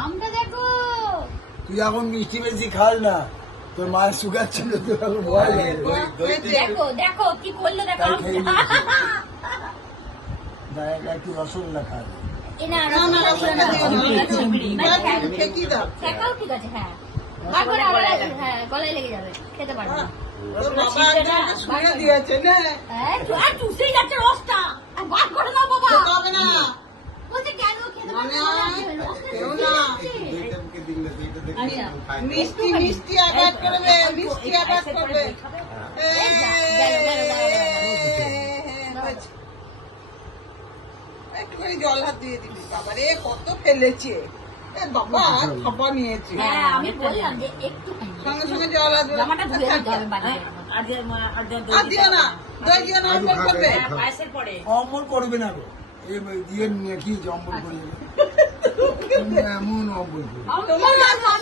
আমটা দেখো। তুই এখন মিষ্টি বেশি খাস না, তোর মায়ের সুগার ছিল, তোর এখন ভয় লাগে। দেখো দেখো কি করলো দেখো। তাই খেয়ে নিয়েছি। একটু রসগোল্লা খা। শেখাও ঠিক আছে, হ্যাঁ হ্যাঁ গলায় লেগে যাবে, খেতে পারবে না। আর চুষেই যাচ্ছে রসটা, আর বার করে দাও বাবা। বলছে কেন খেতে পারবে না? মিষ্টি মিষ্টি আঘাত করবে, মিষ্টি আঘাত করবে। একটুখানি জল হাত দিয়ে দিবি। বাবা রে কত ফেলেছে বাবা, খাবার নিয়েছে। হ্যাঁ আমি বললাম যে একটু সঙ্গে সঙ্গে জল হাত জামাটা ধুয়ে দিতে হবে বাড়িতে। আর দিও না, দই দিও না, অম্বল করবে। অম্বল করবে না গো, দিয়ে কি অম্বল করে এমন অম্বল করবে। তোমার